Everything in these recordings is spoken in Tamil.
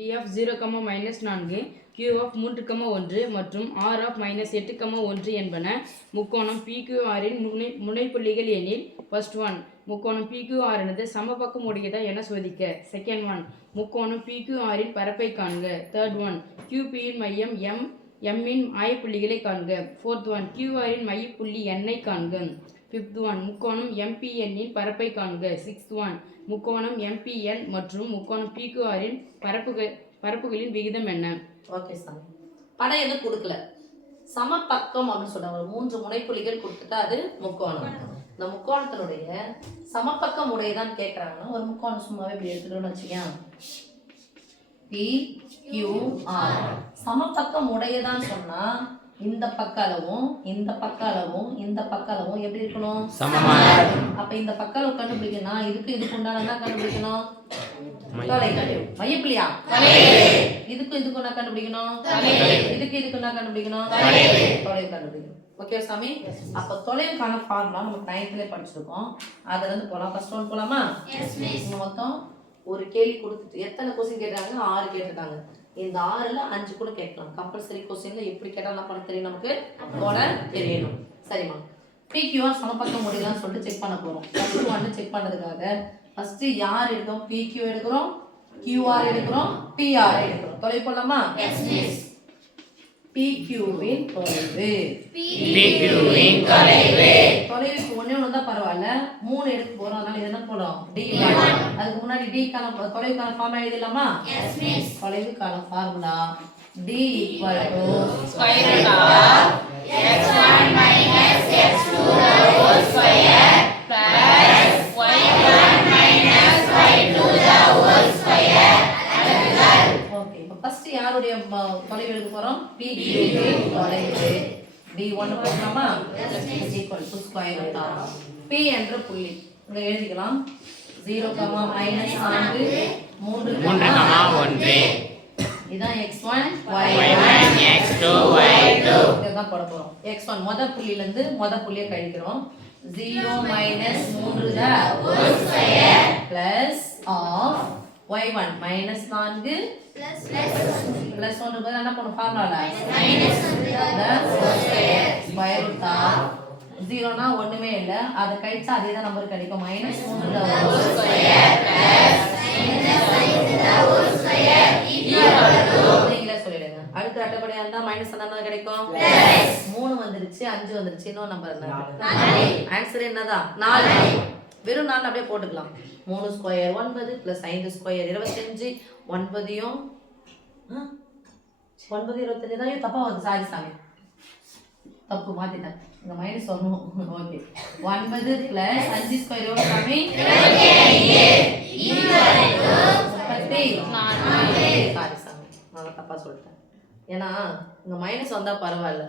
P of 0, -4, Q of 3, 1 மற்றும் R of -8, 1 என்பன முக்கோணம் PQR இன் முனைப்புள்ளிகள் எனில் first one முக்கோணம் PQR ஆனது சமபக்கம் உடையதா என சோதிக்க. second one முக்கோணம் PQR இன் பரப்பை காண்க. third one QP இன் மையம் M இன் ஆயப்புள்ளிகளை காண்க. fourth one QR இன் மையப்புள்ளி N ஐ காண்க. fifth one முக்கோணம் MPN இன் பரப்பை காண்க. sixth one முக்கோணம் MPN மற்றும் முக்கோணம் PQR இன் பரப்புகளின் விகிதம் என்ன? ஓகே சாமி, படம் எதுவும் கொடுக்கல, சமபக்கம் அப்படின்னு சொல்றாங்க. 3 முனைப்புள்ளிகள் கொடுத்துட்டா அது முக்கோணம். இந்த முக்கோணத்தினுடைய சமபக்கம் உடையதான் கேட்கறாங்கன்னா ஒரு முக்கோணம் சும்மாவே இப்படி எடுத்துக்கணும்னு வச்சுக்கேன். PQR சமபக்கம் உடையதான் சொன்னா இந்த பக்க அளவும் இந்த பக்க அளவும் இந்த பக்க அளவும் எப்படி இருக்கணும்? அப்ப இந்த பக்க அளவு கண்டுபிடிக்கணும். இதுக்கு உண்டான கண்டுபிடிக்கணும் மையப்புள்ளியா, இதுக்கு நான் கண்டுபிடிக்கணும், இதுக்கு நான் கண்டுபிடிக்கணும், தொலைவு கண்டுபிடிக்கணும். ஓகே சாமி, அப்ப தொலைவுக்கான ஃபார்முலா நம்ம 9th படிச்சிருக்கோம். அதுல இருந்து போலாம். ஃபர்ஸ்ட் ஒன் போலாமா? மொத்தம் ஒரு கேள்வி கொடுத்துட்டு எத்தனை கொஸ்டின் கேட்டாங்க? 6 கேட்டிருக்காங்க. இந்த 6ல 5 கூட கேட்கலாம். கம்பல்சரி கொஸ்டின்ல எப்படி கேட்டா என்ன பண்ண தெரியும், நமக்கு போட தெரியணும். சரிம்மா, PQR சமபக்கம் முடியலாம்னு சொல்லிட்டு செக் பண்ண போறோம். ஃபர்ஸ்ட் ஒன் செக் பண்ணதுக்காக ஃபர்ஸ்ட் யார் எடுக்கிறோம்? PQ எடுக்கிறோம், QR எடுக்கிறோம், PR எடுக்கிறோம். தொலைவு போடலாமா? PQ இன் தொலைவு, தொலைவுக்கு ஒண்ணு தான் பரவாயில்ல, 3 எடுத்து போறோம். அதனால இது என்ன போடும்? D1. அதுக்கு முன்னாடி D கான தொலைவுக்கான ஃபார்முலா எழுதலாமா? தொலைவுக்கான formula D = square root of x1 - x2 the whole square plus y1 - y2 the whole square. Okay, இப்போ ஃபர்ஸ்ட் யாருடைய தொலைவு எடுக்க போறோம்? PQ இன் தொலைவு D1 போடலாமா? = square root of P என்ற புள்ளி இங்க எழுதிக்கலாம். 0, -4, 3, 1. இதான் x1 y1 x2 y2 இதான் போட போறோம். x1 முதல் புள்ளியில இருந்து முதல் புள்ளியை கழிக்கிறோம். 0 - 3 the whole square plus of y1 -4 plus 1 க்கு என்ன பண்ணனும்? ஃபார்முலால the whole square square root of 0 னா ஒண்ணுமே இல்ல, அத கழிச்சா அதே தான் நம்பர் கிடைக்கும். -3 the whole square plus -5 the whole square நீங்களே சொல்லிடுங்க. அடுத்து அட்டப்படையா இருந்தா மைனஸ் என்ன கிடைக்கும்? 3 வந்துருச்சு, 5 வந்துருச்சு, இன்னொரு நம்பர் என்ன? 4. ஆன்சர் என்னதான்? 4. வெறும் 4 அப்படியே போட்டுக்கலாம். 3 ஸ்கொயர் 9 + 5 ஸ்கொயர் 25. 9யும் 9 25 தான் தப்பா வருது. சாரி சாமி, தப்பு மாத்திட்டேன், இந்த மைனஸ் வரணும். ஓகே, 9 + 5 ஸ்கொயர் எவ்வளவு சாமி? 34. சாரி சாமி, நான் தப்பா சொல்லிட்டேன். ஏன்னா இங்க மைனஸ் வந்தா பரவாயில்ல,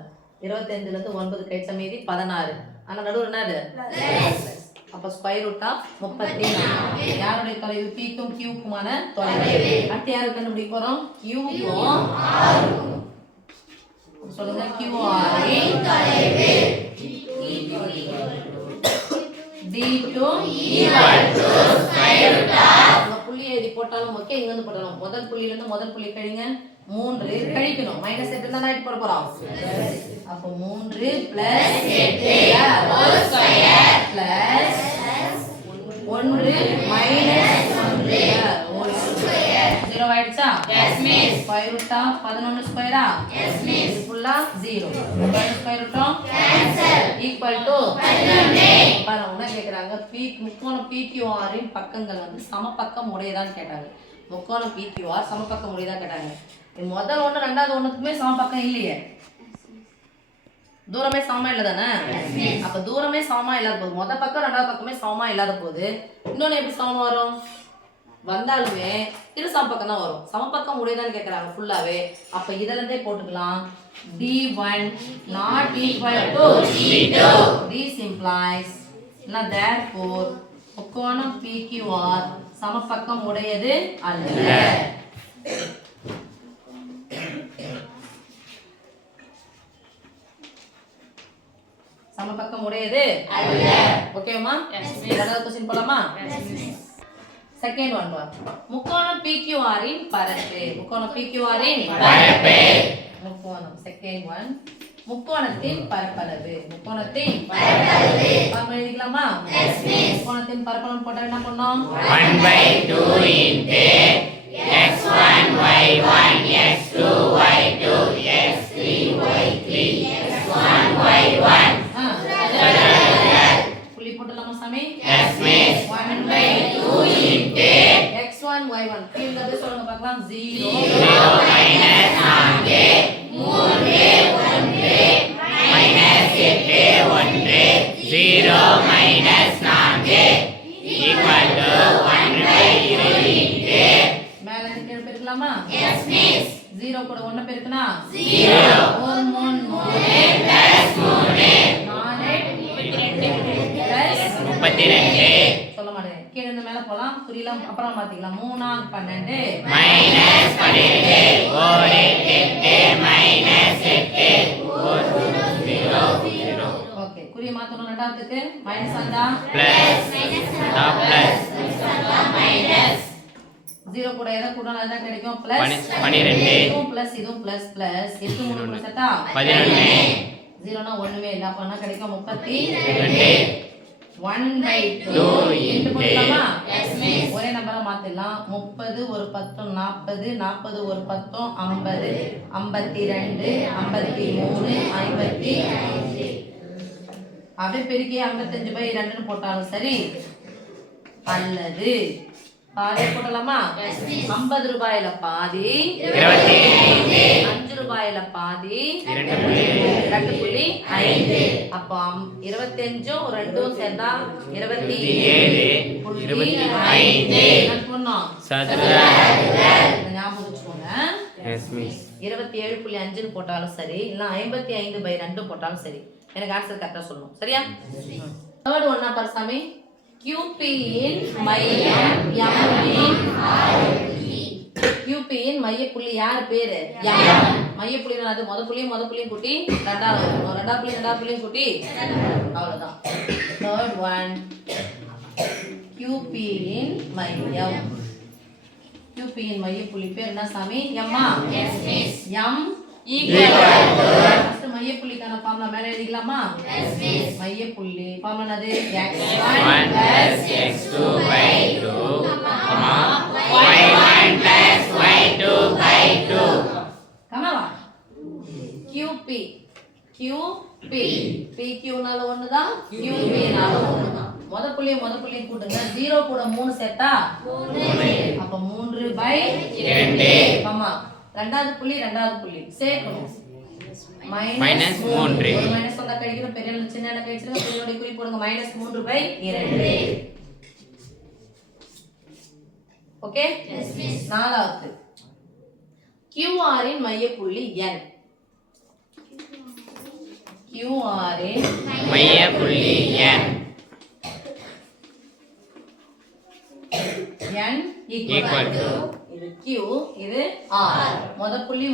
25ல இருந்து 9 கழிச்ச மீதி 16. ஆனா நடுவுல என்னது? அப்ப ஸ்கொயர் ரூட் ஆஃப் 34. யாருடைய தொலைவு? P-க்கும் Q-க்குமான தொலைவு. அடுத்து யாருக்கு கண்டுபிடிக்க போறோம்? Q-க்கும் R-க்கும். சொல்லுங்க, QR இன் தொலைவு D2 square root of புள்ளி எழுதி போட்டாலும் ஓகே, இங்க வந்து போடலாம். முதல் புள்ளியில இருந்து முதல் புள்ளி கழிங்க. 3 கழிக்கணும். -8 தான் ஆயிட்டு போட போறோம். அப்ப 3 + 8 whole square plus 1 - 1 whole square 0 ஆயிடுச்சா? Yes miss. Square root of 11 ஸ்கொயரா? Yes miss. இது ஃபுல்லா 0. Square root of cancel = 11. பாருங்க என்ன கேக்குறாங்க? முக்கோணம் PQR இன் பக்கங்கள் வந்து சமபக்கம் உடையதான்னு கேட்டாங்க. முக்கோணம் PQR சமபக்கம் உடையதா கேட்டாங்க. முதல் ஒண்ணு ரெண்டாவது ஒண்ணுக்குமே சமபக்கம் இல்லையே, தூரமே சமமா இல்ல தானே? அப்ப தூரமே சமமா இல்லாத போது முதல் பக்கம் ரெண்டாவது பக்கமே சமமா இல்லாத போது இன்னொன்னு எப்படி சமமா வரும்? வந்தாலுமே இரு சமபக்கம் தான் வரும். சமபக்கம் உடையதான்னு கேக்குறாங்க ஃபுல்லாவே. அப்ப இதுல இருந்தே போட்டுக்கலாம். D1 not equal to D2. This implies therefore முக்கோணம் PQR சமபக்கம் உடையது அல்ல. சமபக்கம் உடையது அல்ல. ஓகேமா? ரெண்டாவது क्वेश्चन போலாமா? செகண்ட் ஒன் முக்கோணம் PQR இன் பரப்பு. முக்கோணம் PQR இன் பரப்பு. முக்கோணம் செகண்ட் ஒன் முக்கோணத்தின் பரப்பளவு. முக்கோணத்தின் பரப்பளவு பாருங்க எழுதிக்கலாமா? முக்கோணத்தின் பரப்பளவு போட்டா என்ன பண்ணோம்? 1/2 into x1 y1 x2 y2 x3 y3 x1 y1 புள்ளி போட்டுலாமா சாமி? yes miss 1/2 into x1 y1 கீழ அப்படியே சொல்லுங்க பார்க்கலாம். 0 minus 4 3 1 minus 8 1 0 minus 4 equal to 1/2 into மேல இருந்து கீழ பெருக்கலாமா? yes miss 0 கூட 1 பெருக்குனா 0 1 3 plus 3 32 சொல்ல மாட்டேன். கீழ இருந்து மேல போலாம். புரியல அப்புறம் மாத்திக்கலாம். 3 12 minus 12 4 8 minus 8 4 0 0 ஓகே குறி மாத்தணும். ரெண்டாவதுக்கு மைனஸ் வந்தா plus plus மைனஸ் 0 கூட எதை கூட்டணும் என்ன கிடைக்கும்? பிளஸ் 12 இதுவும் பிளஸ் இதுவும் பிளஸ் பிளஸ் 8 3 பிளஸ் 11 0 னா ஒண்ணுமே இல்ல. அப்ப என்ன கிடைக்கும்? 32 1/2 into போடலாமா? ஒரே நம்பரா மாத்திடலாம். 30 ஒரு 10 40 40 ஒரு 10 50 52 53 55 அப்படியே பெருக்கி 55/2 போட்டாலும் சரி அல்லது பாதி போடலாமா? 50 ரூபாயில பாதி 5 ரூபாயில பாதி 2.5 அப்போ 25 2 சேர்ந்தா 27.5 பண்ணோம். ஞாபகம் வச்சுக்கோங்க. 27.5 போட்டாலும் சரி இல்ல 55/2 போட்டாலும் சரி எனக்கு ஆன்சர் கரெக்டா சொல்லணும். சரியா? தேர்ட் ஒன்னா பரசாமி QP இன் மையம் M இன் QP இன் மைய புள்ளி யார் பேரு? M. மைய புள்ளி அது முத புள்ளியும் கூட்டி ரெண்டாவது புள்ளியும் கூட்டி அவ்வளவுதான். தேர்ட் ஒன் QP இன் மையம். QP இன் மைய புள்ளி பேர் என்ன சாமி? M-ஆ? Yes miss. M ஃபர்ஸ்ட் மைய புள்ளிக்கான ஃபார்முலா மேல எழுதிக்கலாமா? Yes miss. மைய புள்ளி ஃபார்முலா என்னது? x1 x2 y2 y1 y2 கமாவா QP QP PQ னால ஒண்ணுதான் QP னால ஒண்ணுதான். முத புள்ளியும் கூட்டுங்க. 0 கூட 3 சேர்த்தா 3 அப்ப 3/2 ஆமா. ரெண்டாவது புள்ளி சேர்க்கணும். minus 3 ஒரு மைனஸ் வந்தா கழிக்கணும். பெரிய சின்ன கழிச்சிருங்க. புள்ளியோட குறி போடுங்க. -3/2 ஓகே? Yes miss. நாலாவது QR இன் மைய புள்ளி N. QR இன் மைய புள்ளி N equal to இது Q இது R. முத புள்ளி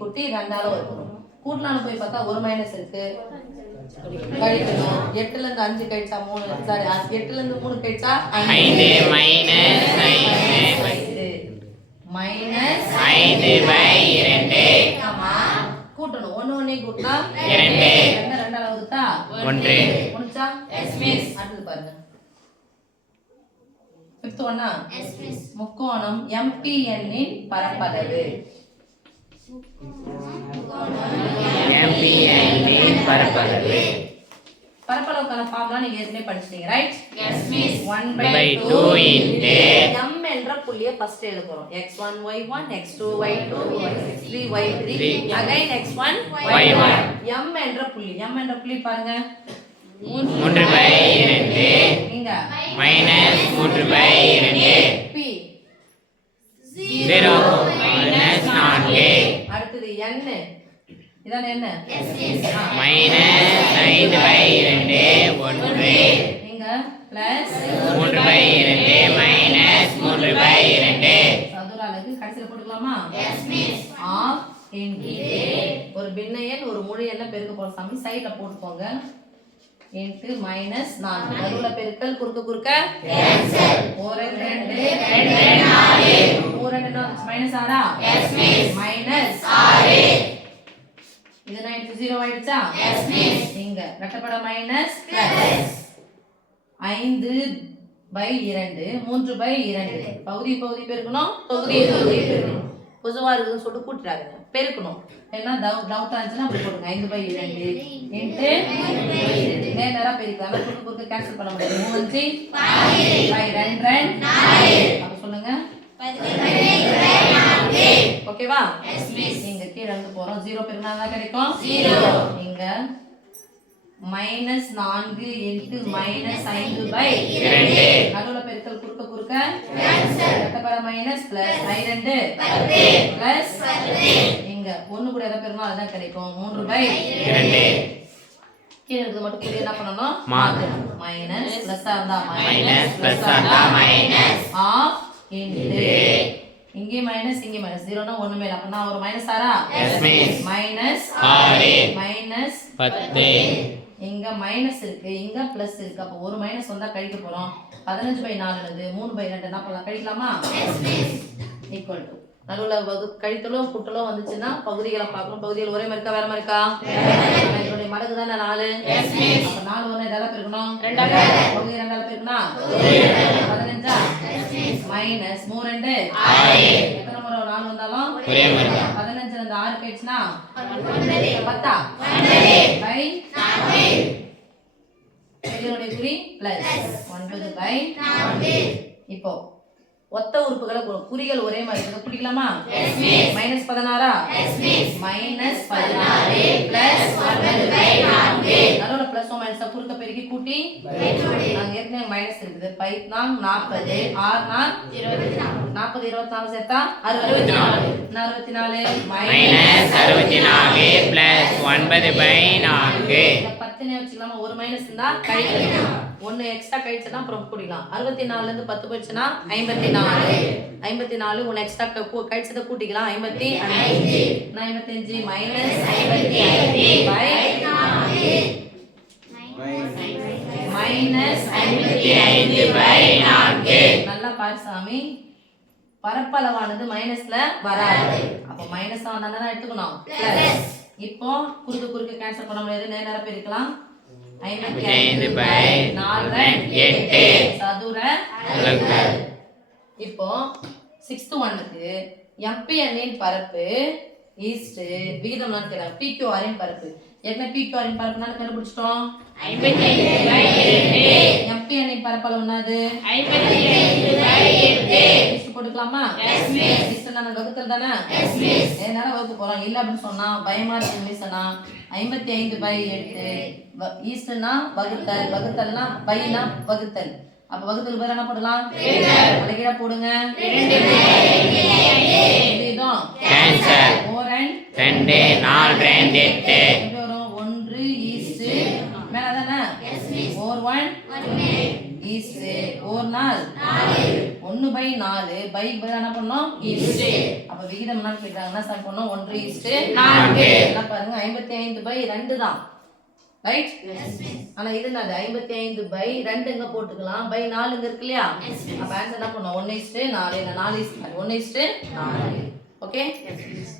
கூட்டி ரெண்டால வரும். கூட்டலான்னு போய் பார்த்தா ஒரு மைனஸ் இருக்கு. கழிக்கணும். 8 ல இருந்து 5 கழிச்சா 3 சாரி 8 ல இருந்து 3 கழிச்சா 5 minus 5/2 ஆமா. கூட்டணும். 1 1 கூட்டினா 2 ரெண்டால வகுத்தா 1 முடிச்சா? Yes miss. அடுத்து பாருங்க. ஃபிஃப்த் ஒன்னா? Yes miss. முக்கோணம் MPN இன் பரப்பளவு. MPN இன் பரப்பளவு பரப்பளவுக்கான ஃபார்முலா நீங்க ஏற்கனவே படிச்சிட்டீங்க right? Yes miss. 1/2 into M என்ற புள்ளியை ஃபர்ஸ்ட் எழுத போறோம். x1 y1 x2 y2 x3 y3 again x1 y1 M என்ற புள்ளி பாருங்க 3/2 இங்க -3/2 P 0 -4 அடுத்து N இதான் என்ன? எஸ் எஸ் -5/2 1 இங்க பிளஸ் 3/2 -3/2 சதுர அலகு கடைசில போட்டுக்கலாமா? Yes miss. ஆஃப் இன்டு ஒரு பின்ன எண் ஒரு முழு எண்ணை பெருக்க போற சாமி சைடுல போட்டுக்கோங்க. இன்ட்டு மைனஸ் 4 நடுவுல பெருக்கல் குறுக்க ஒரு ரெண்டு மைனஸ் 6 மைனஸ் 6 இது 0 ஆயிடுச்சா இங்க ரெட்டப்பட மைனஸ் பிளஸ் 5/2 3/2 பகுதி பெருக்கணும் தொகுதி பெருக்கணும் பொதுவா இருக்குன்னு சொல்லிட்டு கூட்டிடாதீங்க பெருக்கணும் ஏன்னா டவுட் ஆச்சுன்னா அப்படி போடுங்க 5/2 இன்ட்டு நேரா பெருக்கலாம் குறுக்க கேன்சல் பண்ண முடியாது 3/2 அப்ப சொல்லுங்க ஓகேவா இங்க கீழ இருந்து போறோம் 0 பெருக்கினா தான் கிடைக்கும் 0 இங்க -4 இன்ட்டு -5/2 நடுவுல பெருக்கல் குறுக்க ரெட்டப்பட மைனஸ் பிளஸ் 2 பிளஸ் இங்க 1 கூட எதை பெருக்கணும் அதுதான் கிடைக்கும் 3/2 கீழ இருக்கிறது மட்டும் புரிய என்ன பண்ணணும் மாத்தணும் மைனஸ் பிளஸ் இருந்தா மைனஸ் ஆஃப் இன்ட்டு இங்கே மைனஸ் 0 னா ஒண்ணுமே இல்ல அப்பனா ஒரு மைனஸ் ஆறா மைனஸ் 10 இங்க மைனஸ் இருக்கு இங்க பிளஸ் இருக்கு அப்ப ஒரு மைனஸ் வந்தா கழிக்க போறோம் 15/4 இருந்து 3/2 என்ன பண்ணலாம் கழிக்கலாமா ஈக்குவல் டு நடுவுல கழித்தலும் கூட்டலும் வந்துச்சுன்னா பகுதிகளை பார்க்கணும் பகுதிகள் ஒரே மாதிரி இருக்கா வேற மாதிரி இருக்கா இதனுடைய மடங்கு தானே 4 அப்ப 4 ஒண்ணு எதால பெருக்கணும் பகுதி 2ஆல பெருக்கனா 15 மைனஸ் 3 எத்தனை முறை 4 வந்தாலும் ஒரே மாதிரி 15 இருந்து 6 கழிச்சுனா 10 பை 4 இதனுடைய குறி பிளஸ் 9/4 இப்போ ஒத்த உறுப்புகளை குறிகள் ஒரே மாதிரி இருக்கு குறிக்கலாமா -16 -16 பிளஸ் 9/4 நடுவுல பிளஸ் மைனஸ் குறுக்க பெருக்கி கூட்டி நாங்க ஏற்கனவே மைனஸ் இருக்குது 5 40 6 40 24 சேர்த்தா 64 -64 plus 9/4 10 வச்சுக்கலாமா ஒரு மைனஸ் இருந்தா கழிக்கலாம் ஒன்னு எக்ஸ்ட்ரா கழிச்சனா அப்புறம் கூட்டிக்கலாம் 64 ல இருந்து 10 போயிடுச்சுனா 54 ஒன்னு எக்ஸ்ட்ரா கழிச்சத கூட்டிக்கலாம் 55 55 மைனஸ் 55/4 நல்லா பாரு சாமி பரப்பளவானது மைனஸ்ல வராது அப்ப மைனஸ் வந்தானே எடுத்துக்கணும் பிளஸ் இப்போ குறுக்க கேன்சல் பண்ண முடியாது நேரா பெருக்கலாம் 55/4 சதுர அலகுகள் இப்போ 6th ஒன்னுக்கு MP/N இன் பரப்பு ஈஸ்ட் விகிதம் நான் கேக்குறேன் PQR இன் பரப்பு என்ன PQR இன் பரப்பு நான் கண்டுபிடிச்சிட்டோம் 55/2 MP/N இன் பரப்பளவு என்னது 55/8 ஈஸ்ட் போட்டுக்கலாமா எஸ் மிஸ் ஈஸ்ட் நான் வகுத்தல் தானே எஸ் மிஸ் ஏனால வகுக்க போறோம் இல்ல அப்படி சொன்னா பயமா இருக்கு மிஸ்னா 55/8 ஈஸ்ட்னா வகுத்தல்னா பைனா வகுத்தல் அப்ப வகுத்தல் பேர் என்ன போடலாம் அலகிட போடுங்க 2 இதுதான் கேன்சல் 2 4 2 8 வரும் 1 ஈஸ்ட் மேல தானே எஸ் மிஸ் 1 ஈஸ்ட் 4 1/4 பை பதிலா என்ன பண்ணோம் ஈஸ்ட் அப்ப விகிதம் என்ன கேக்குறாங்கன்னா சார் பண்ணோம் 1 ஈஸ்ட் 4 என்ன பாருங்க 55/2 தான் ரைட் எஸ் மிஸ் ஆனா இது என்னது 55/2 எங்க போட்டுக்கலாம் பை 4 இங்க இருக்கு இல்லையா அப்ப ஆன்சர் என்ன பண்ணோம் 1:4 இல்ல 4:1:4 ஓகே எஸ் மிஸ்